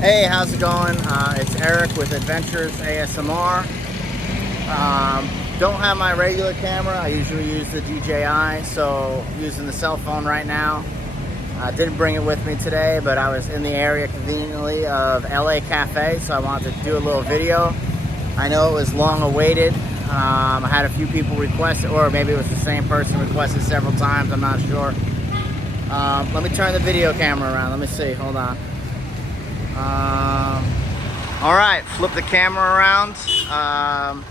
Hey, how's it going? It's Eric with Adventures ASMR. Don't have my regular camera. I usually use the DJI, so using the cell phone right now. I didn't bring it with me today, but I was in the area conveniently of LA Cafe, so I wanted to do a little video. I know it was long awaited. I had a few people request it, or maybe it was the same person requested several times, I'm not sure. Let me turn the video camera around. Let me see, hold on. All right, flip the camera around. I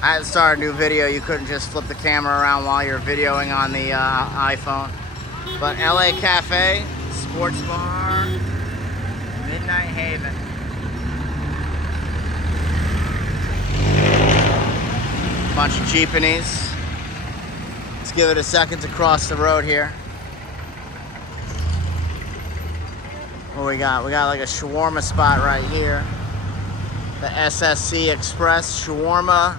had to start a new video. You couldn't just flip the camera around while you're videoing on the iPhone. But LA Cafe, sports bar, Midnight Haven. Bunch of jeepneys. Let's give it a second to cross the road here. What we got? We got like a shawarma spot right here. The SSC Express Shawarma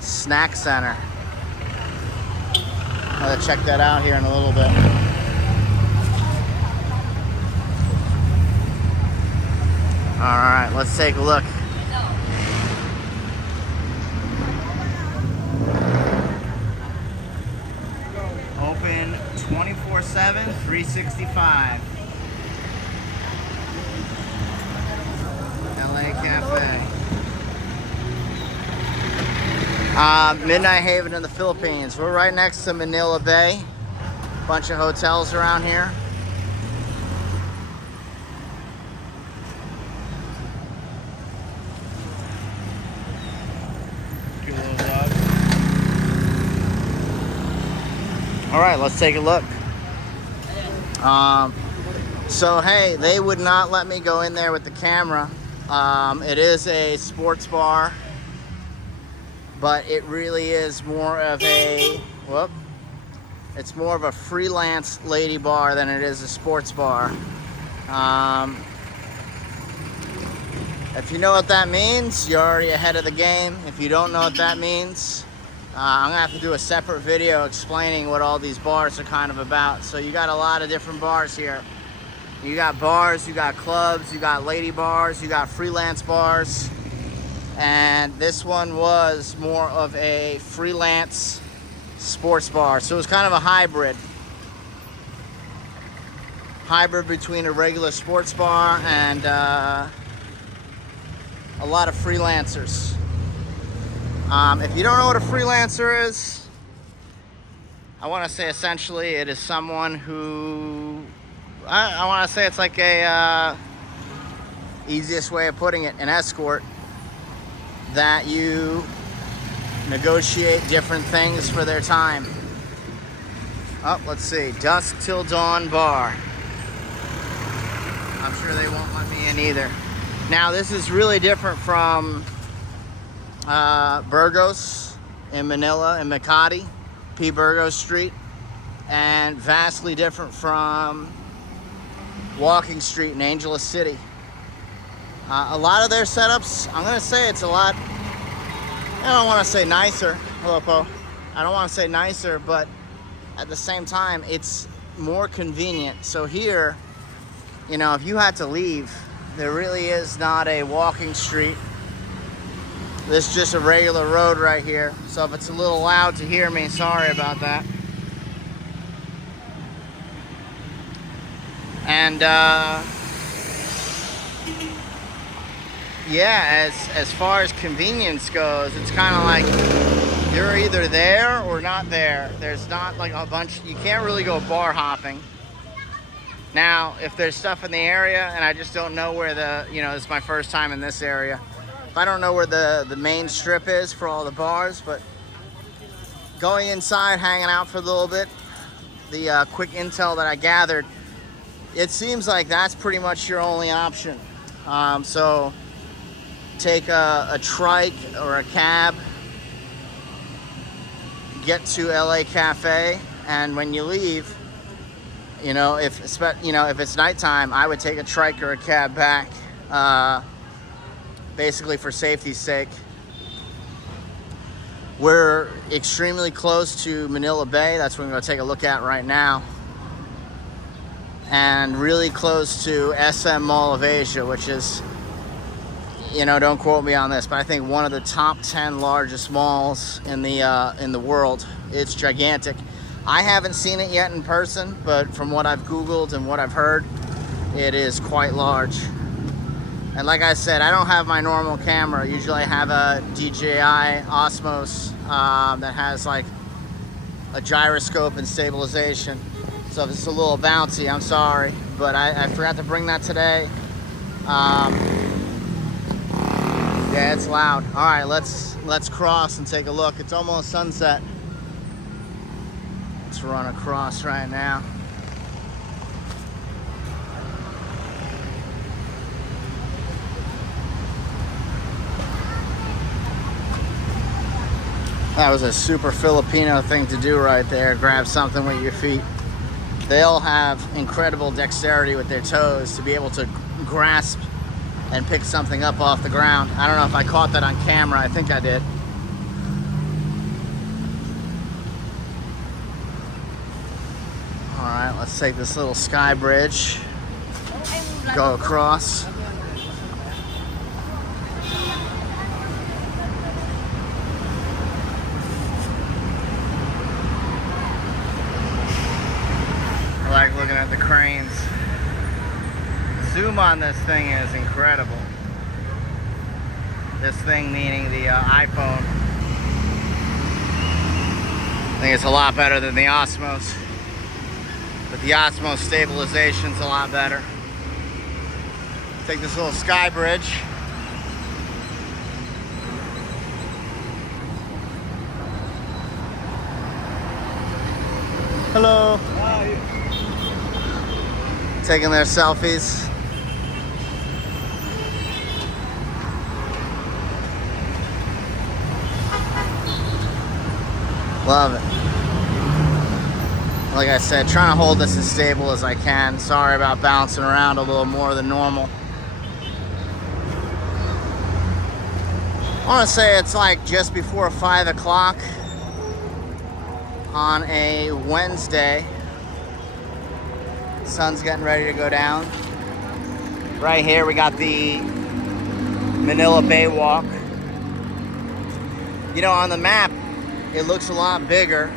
Snack Center. I'm gonna check that out here in a little bit. All right, let's take a look. Open 24/7, 365. LA Cafe. Midnight Haven in the Philippines. We're right next to Manila Bay. Bunch of hotels around here. Cute little dog. All right, let's take a look. So hey, they would not let me go in there with the camera. It is a sports bar, but it really is more of a, it's more of a freelance lady bar than it is a sports bar. If you know what that means, you're already ahead of the game. If you don't know what that means, I'm gonna have to do a separate video explaining what all these bars are kind of about. So you got a lot of different bars here. You got bars, you got clubs, you got lady bars, you got freelance bars. And this one was more of a freelance sports bar. So it was kind of a hybrid. Hybrid between a regular sports bar and a lot of freelancers. If you don't know what a freelancer is, I want to say essentially it is someone who, I want to say it's like a easiest way of putting it, an escort, that you negotiate different things for their time. Oh, let's see, Dusk Till Dawn Bar. I'm sure they won't let me in either. Now this is really different from Burgos in Manila and Makati, P. Burgos Street, and vastly different from Walking Street in Angeles City. A lot of their setups, I'm gonna say it's a lot, I don't wanna say nicer, hello Po. I don't wanna say nicer, but at the same time, it's more convenient. So here, you know, if you had to leave, there really is not a walking street. This is just a regular road right here. So if it's a little loud to hear me, sorry about that. And yeah, as far as convenience goes, it's kind of like you're either there or not there. There's not like a bunch, you can't really go bar hopping. Now, if there's stuff in the area and I just don't know where the, you know, this is my first time in this area. If I don't know where the main strip is for all the bars, but going inside, hanging out for a little bit, the quick intel that I gathered, it seems like that's pretty much your only option. So take a trike or a cab, get to LA Cafe, and when you leave, you know, if it's nighttime, I would take a trike or a cab back, basically for safety's sake. We're extremely close to Manila Bay. That's what we're going to take a look at right now. and really close to SM Mall of Asia, which is, you know, don't quote me on this, but I think one of the top 10 largest malls in the world. It's gigantic. I haven't seen it yet in person, but from what I've Googled and what I've heard, it is quite large. And like I said, I don't have my normal camera. Usually I have a DJI Osmos that has like a gyroscope and stabilization. So if it's a little bouncy, I'm sorry. But I forgot to bring that today. Yeah, it's loud. All right, let's cross and take a look. It's almost sunset. Let's run across right now. That was a super Filipino thing to do right there. Grab something with your feet. They all have incredible dexterity with their toes to be able to grasp and pick something up off the ground. I don't know if I caught that on camera. I think I did. All right, let's take this little sky bridge. Go across. I like looking at the cranes. Zoom on this thing is incredible. This thing meaning the iPhone. I think it's a lot better than the Osmos. But the Osmos stabilization's a lot better. Take this little sky bridge. Hello. Hi. Taking their selfies. Love it. Like I said, trying to hold this as stable as I can. Sorry about bouncing around a little more than normal. I want to say it's like just before 5 o'clock on a Wednesday. Sun's getting ready to go down. Right here we got the Manila Bay walk. You know, on the map it looks a lot bigger,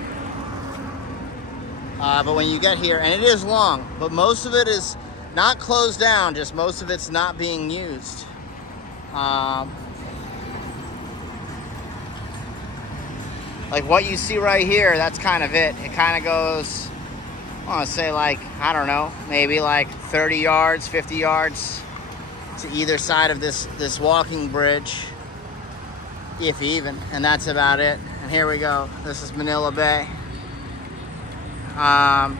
but when you get here, and it is long, but most of it is not closed down, just most of it's not being used. Like what you see right here, that's kind of it. It kind of goes, I want to say like, I don't know, maybe like 30 yards, 50 yards to either side of this walking bridge, if even, and that's about it. And here we go. This is Manila Bay. I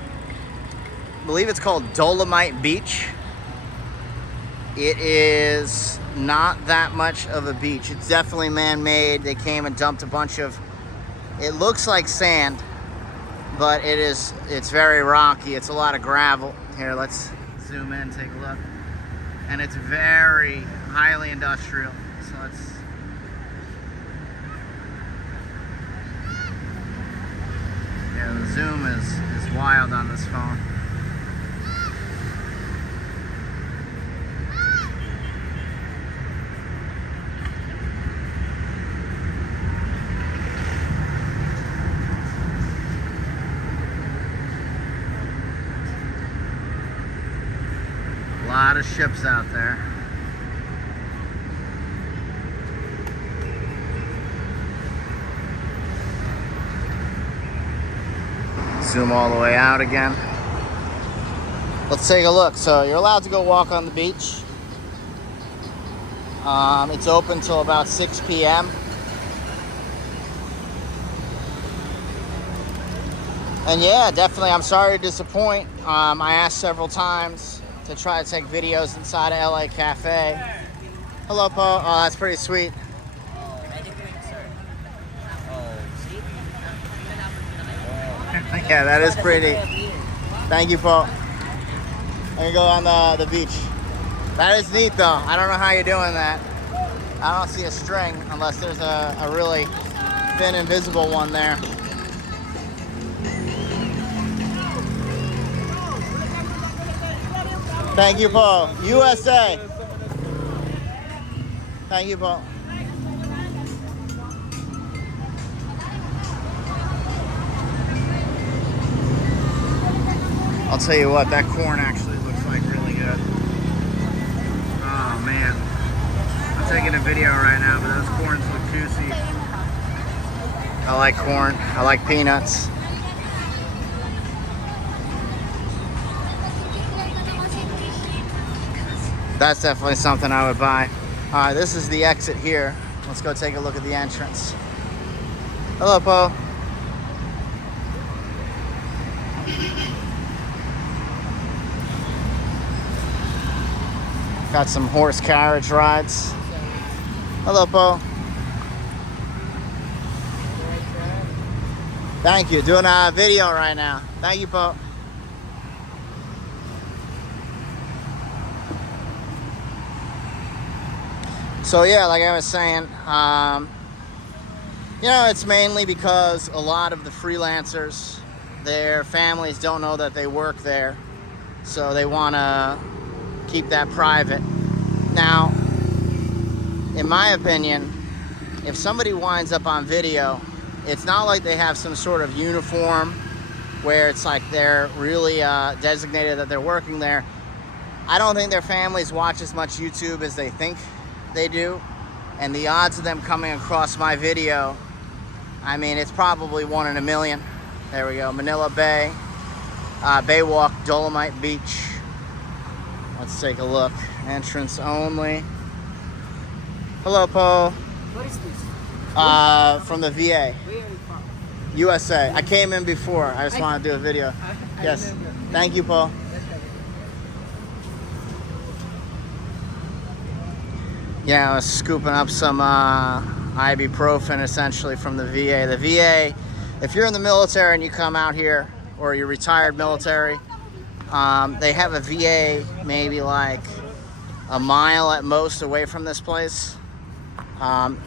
believe it's called Dolomite Beach. It is not that much of a beach. It's definitely man-made. They came and dumped a bunch of, it looks like sand, but it's very rocky. It's a lot of gravel. Here, let's zoom in, take a look. And it's very highly industrial. So let's, yeah, the zoom is wild on this phone. A lot of ships out there. Zoom all the way out again. Let's take a look. So you're allowed to go walk on the beach. It's open till about 6 p.m. And yeah, definitely, I'm sorry to disappoint. I asked several times to try to take videos inside of LA Cafe. Hello, Paul. Oh, that's pretty sweet. Yeah, that is pretty. Thank you, Paul. I'm gonna go on the beach. That is neat, though. I don't know how you're doing that. I don't see a string unless there's a really thin, invisible one there. Thank you, Paul. USA. Thank you, Paul. I'll tell you what, that corn actually looks like really good. Oh man. I'm taking a video right now, but those corns look juicy. I like corn. I like peanuts. That's definitely something I would buy. All right, this is the exit here. Let's go take a look at the entrance. Hello, Poe. Got some horse carriage rides. Hello, Poe. Thank you. Doing a video right now. Thank you, Poe. So yeah, like I was saying, you know, it's mainly because a lot of the freelancers, their families don't know that they work there, so they want to keep that private. Now, in my opinion, if somebody winds up on video, it's not like they have some sort of uniform where it's like they're really designated that they're working there. I don't think their families watch as much YouTube as they think they do, and the odds of them coming across my video, I mean, it's probably 1 in a million. There we go, Manila Bay, Baywalk, Dolomite Beach. Let's take a look. Entrance only. Hello, Poe. What is this? From the VA. Where are you from? USA. I came in before. I just want to do a video. Yes. Thank you, Paul. Yeah, I was scooping up some ibuprofen essentially from the VA. The VA, if you're in the military and you come out here, or you're retired military, they have a VA maybe like a mile at most away from this place. I'm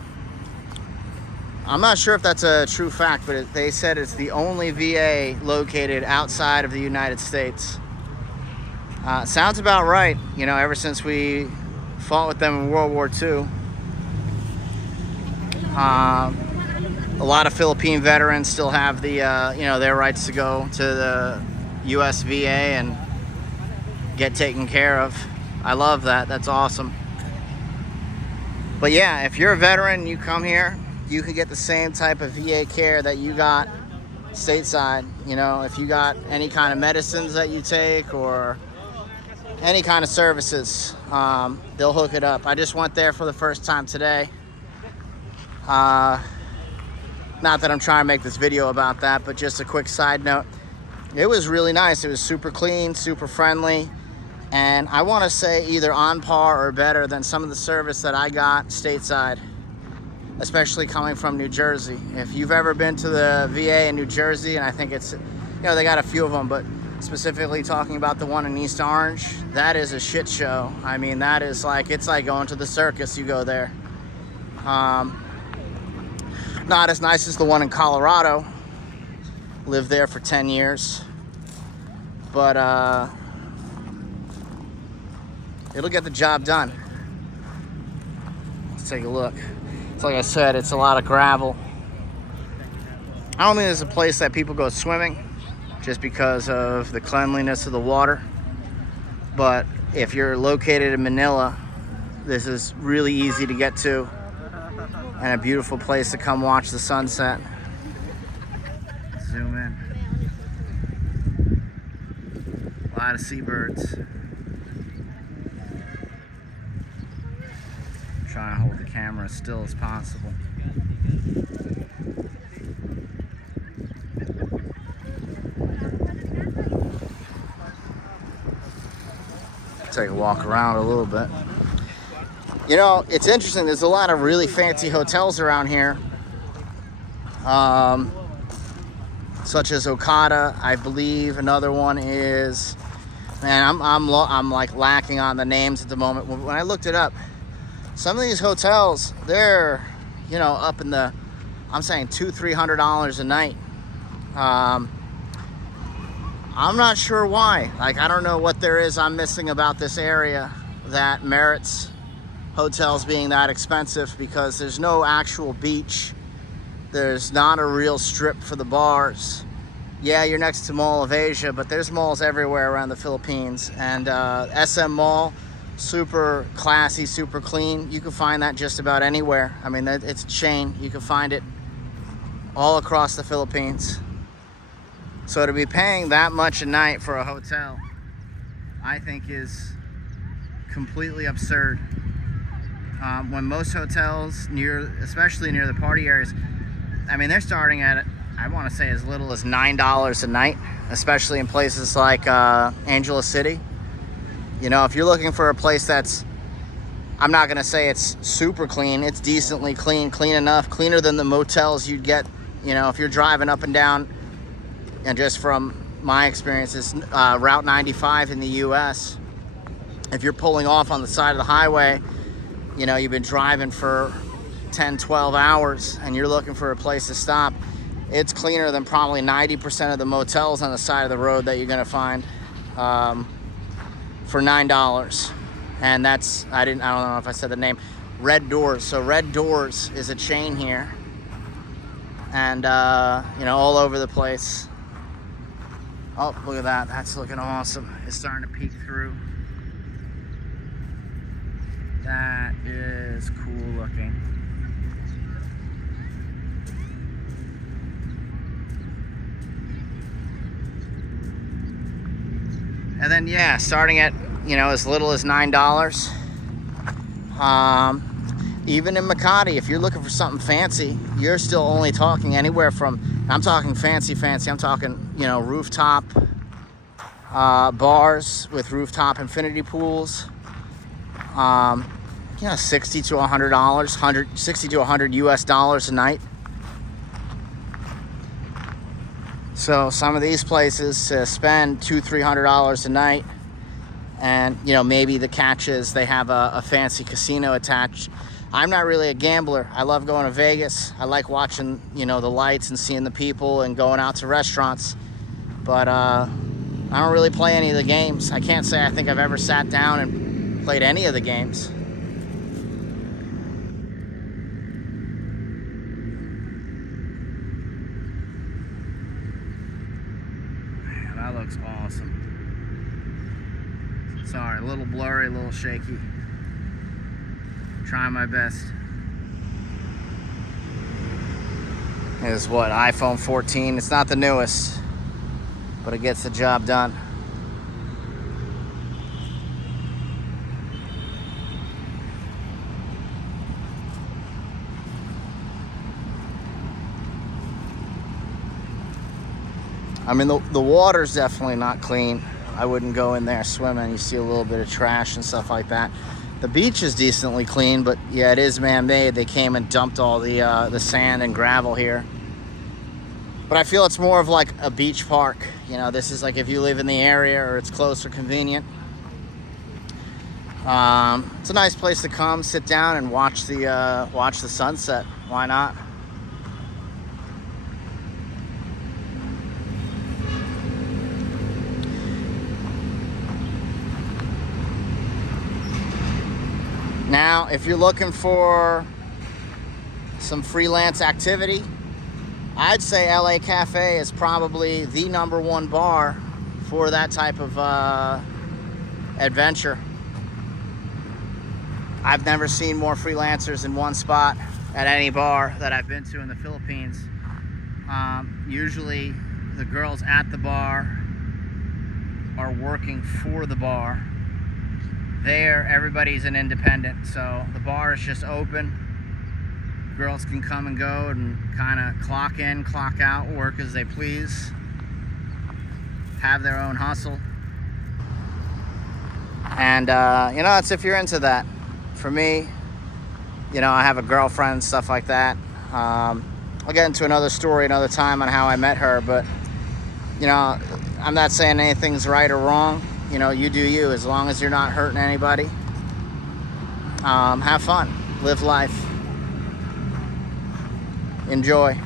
not sure if that's a true fact, but they said it's the only VA located outside of the United States. Sounds about right, you know, ever since we fought with them in World War II. A lot of Philippine veterans still have the, you know, their rights to go to the US VA and get taken care of. I love that. That's awesome. But yeah, if you're a veteran and you come here, you can get the same type of VA care that you got stateside. You know, if you got any kind of medicines that you take or any kind of services, they'll hook it up. I just went there for the first time today. Not that I'm trying to make this video about that, but just a quick side note. It was really nice. It was super clean, super friendly, and I want to say either on par or better than some of the service that I got stateside, especially coming from New Jersey. If you've ever been to the VA in New Jersey, and I think it's, you know, they got a few of them, but specifically talking about the one in East Orange, that is a shit show. I mean, that is like, it's like going to the circus. You go there. Not as nice as the one in Colorado. Lived there for 10 years. But it'll get the job done. Let's take a look. It's like I said, it's a lot of gravel. I don't think there's a place that people go swimming just because of the cleanliness of the water. But if you're located in Manila, this is really easy to get to and a beautiful place to come watch the sunset. Zoom in. A lot of seabirds. Trying to hold the camera as still as possible. Take a walk around a little bit. You know, it's interesting. There's a lot of really fancy hotels around here, such as Okada, I believe. Another one is, man, I'm like lacking on the names at the moment. When I looked it up, some of these hotels, they're, you know, up in the, I'm saying $200-300 a night. I'm not sure why. Like, I don't know what there is I'm missing about this area that merits hotels being that expensive, because there's no actual beach. There's not a real strip for the bars. Yeah, you're next to Mall of Asia, but there's malls everywhere around the Philippines. And SM Mall, super classy, super clean. You can find that just about anywhere. I mean, it's a chain. You can find it all across the Philippines. So to be paying that much a night for a hotel, I think is completely absurd. When most hotels, especially near the party areas, I mean, they're starting at, I want to say, as little as $9 a night, especially in places like Angeles City. You know, if you're looking for a place that's, I'm not going to say it's super clean, it's decently clean, clean enough, cleaner than the motels you'd get, you know, if you're driving up and down. And just from my experiences, Route 95 in the US, if you're pulling off on the side of the highway, you know, you've been driving for 10, 12 hours and you're looking for a place to stop, it's cleaner than probably 90% of the motels on the side of the road that you're gonna find for $9. And that's, I don't know if I said the name, Red Doors. So Red Doors is a chain here, and you know, all over the place. Oh, look at that. That's looking awesome. It's starting to peek through. That is cool looking. And then, yeah, starting at, you know, as little as $9. Even in Makati, if you're looking for something fancy, you're still only talking anywhere from, I'm talking fancy, I'm talking, you know, rooftop bars with rooftop infinity pools. You know, $60 to $100, 60 to 100 US dollars a night. So some of these places to spend $200-300 a night, and you know, maybe the catch is they have a fancy casino attached. I'm not really a gambler. I love going to Vegas. I like watching, you know, the lights and seeing the people and going out to restaurants. But I don't really play any of the games. I can't say I think I've ever sat down and played any of the games. Man, that looks awesome. Sorry, a little blurry, a little shaky. Trying my best. Is what, iPhone 14. It's not the newest, but it gets the job done. I mean, the water's definitely not clean. I wouldn't go in there swimming. You see a little bit of trash and stuff like that. The beach is decently clean, but yeah, it is man-made. They came and dumped all the sand and gravel here. But I feel it's more of like a beach park. You know, this is like if you live in the area or it's close or convenient. It's a nice place to come, sit down and watch the sunset. Why not? Now, if you're looking for some freelance activity, I'd say LA Cafe is probably the #1 bar for that type of adventure. I've never seen more freelancers in one spot at any bar that I've been to in the Philippines. Usually the girls at the bar are working for the bar. There, everybody's an independent, so the bar is just open. Girls can come and go and kind of clock in, clock out, work as they please, have their own hustle. And you know, it's if you're into that. For me, you know, I have a girlfriend, stuff like that. I'll get into another story another time on how I met her, but you know, I'm not saying anything's right or wrong. You know, you do you, as long as you're not hurting anybody. Have fun, live life, enjoy.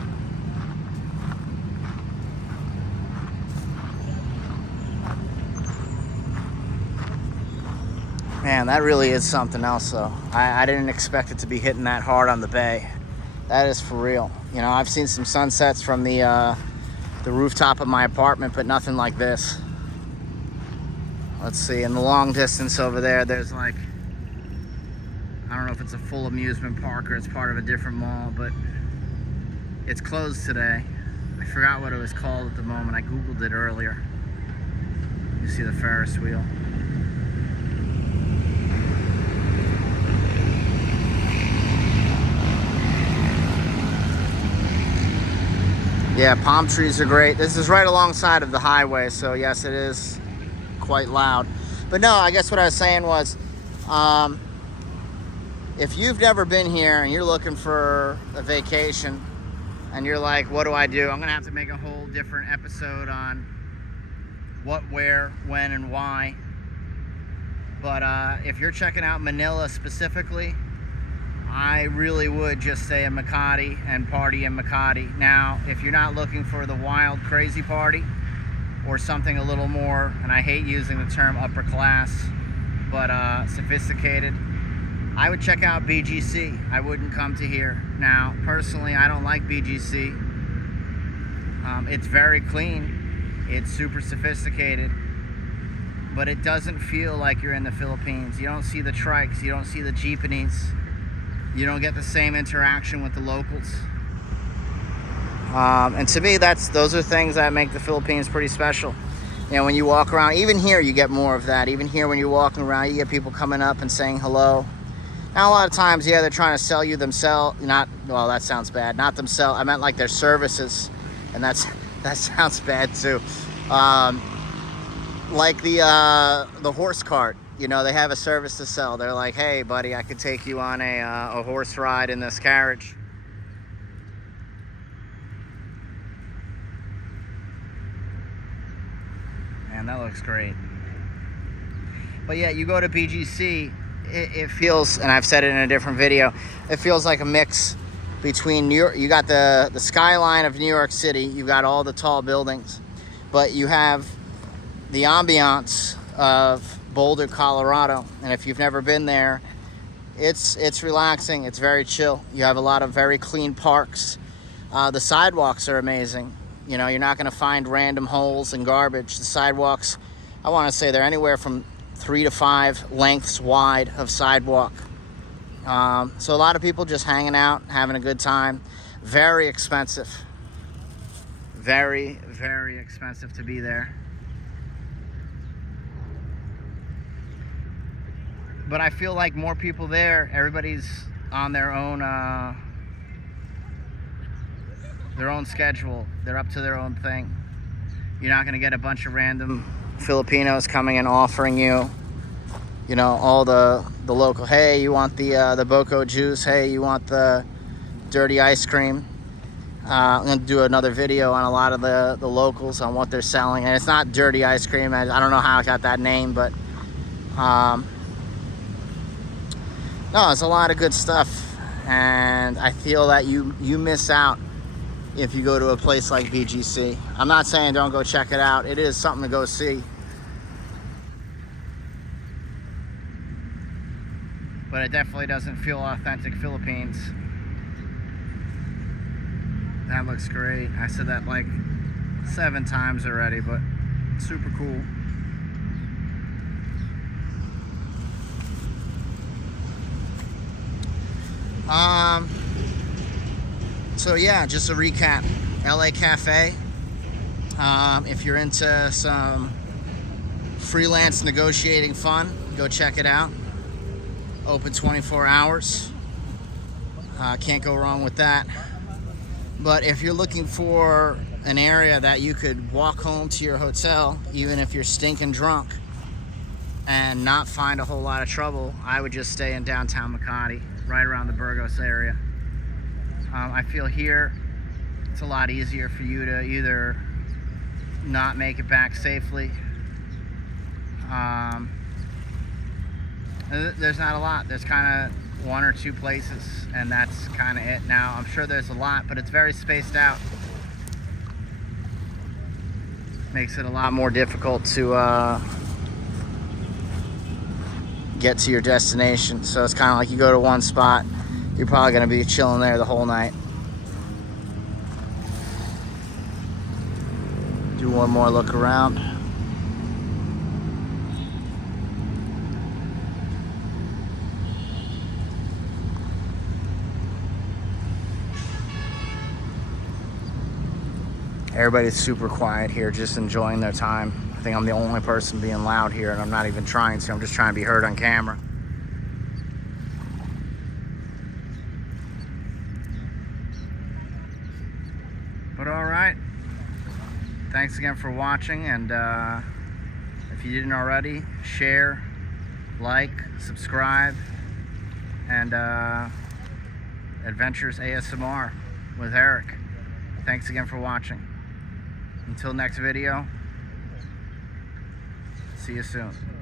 Man, that really is something else, though. I didn't expect it to be hitting that hard on the bay. That is for real. You know, I've seen some sunsets from the rooftop of my apartment, but nothing like this. Let's see, in the long distance over there, there's like, I don't know if it's a full amusement park or it's part of a different mall, but it's closed today. I forgot what it was called at the moment. I Googled it earlier. You see the Ferris wheel. Yeah, palm trees are great. This is right alongside of the highway, so yes, it is quite loud. But no, I guess what I was saying was, if you've never been here and you're looking for a vacation and you're like, what do I do? I'm gonna have to make a whole different episode on what, where, when, and why. But if you're checking out Manila specifically, I really would just stay in Makati and party in Makati. Now, if you're not looking for the wild, crazy party or something a little more, and I hate using the term upper class, but sophisticated, I would check out BGC. I wouldn't come to here. Now, personally, I don't like BGC. It's very clean. It's super sophisticated, but it doesn't feel like you're in the Philippines. You don't see the trikes. You don't see the jeepneys. You don't get the same interaction with the locals. And to me, those are things that make the Philippines pretty special. You know, when you walk around, even here, you get more of that. Even here, when you're walking around, you get people coming up and saying hello. Now, a lot of times, yeah, they're trying to sell you themselves. Well, that sounds bad. Not themselves. I meant like their services. And that sounds bad too. Like the horse cart. You know, they have a service to sell. They're like, hey, buddy, I could take you on a horse ride in this carriage. Man, that looks great. But yeah, you go to BGC, it feels, and I've said it in a different video, it feels like a mix between New York. You got the skyline of New York City. You got all the tall buildings. But you have the ambiance of Boulder, Colorado, and if you've never been there, it's relaxing. It's very chill. You have a lot of very clean parks. The sidewalks are amazing. You know, you're not going to find random holes and garbage. The sidewalks, I want to say they're anywhere from 3 to 5 lengths wide of sidewalk. So a lot of people just hanging out, having a good time. Very expensive. Very, very expensive to be there. But I feel like more people there, everybody's on their own schedule. They're up to their own thing. You're not going to get a bunch of random Filipinos coming and offering you, you know, all the local, hey, you want the Boko juice? Hey, you want the dirty ice cream? I'm going to do another video on a lot of the locals on what they're selling. And it's not dirty ice cream. I don't know how I got that name, but no, it's a lot of good stuff, and I feel that you miss out if you go to a place like BGC. I'm not saying don't go check it out. It is something to go see. But it definitely doesn't feel authentic Philippines. That looks great. I said that like 7 times already, but super cool. So yeah, just a recap. LA Cafe. If you're into some freelance negotiating fun, go check it out. Open 24 hours. Can't go wrong with that. But if you're looking for an area that you could walk home to your hotel, even if you're stinking drunk, and not find a whole lot of trouble, I would just stay in downtown Makati, right around the Burgos area. I feel here it's a lot easier for you to either not make it back safely. There's not a lot. There's kind of 1 or 2 places, and that's kind of it. Now, I'm sure there's a lot, but it's very spaced out. Makes it a lot more difficult to get to your destination. So it's kind of like you go to one spot, you're probably going to be chilling there the whole night. Do one more look around. Everybody's super quiet here, just enjoying their time. I think I'm the only person being loud here, and I'm not even trying to. I'm just trying to be heard on camera. But all right. Thanks again for watching, and if you didn't already, share, like, subscribe, and Adventures ASMR with Eric. Thanks again for watching. Until next video, see you soon.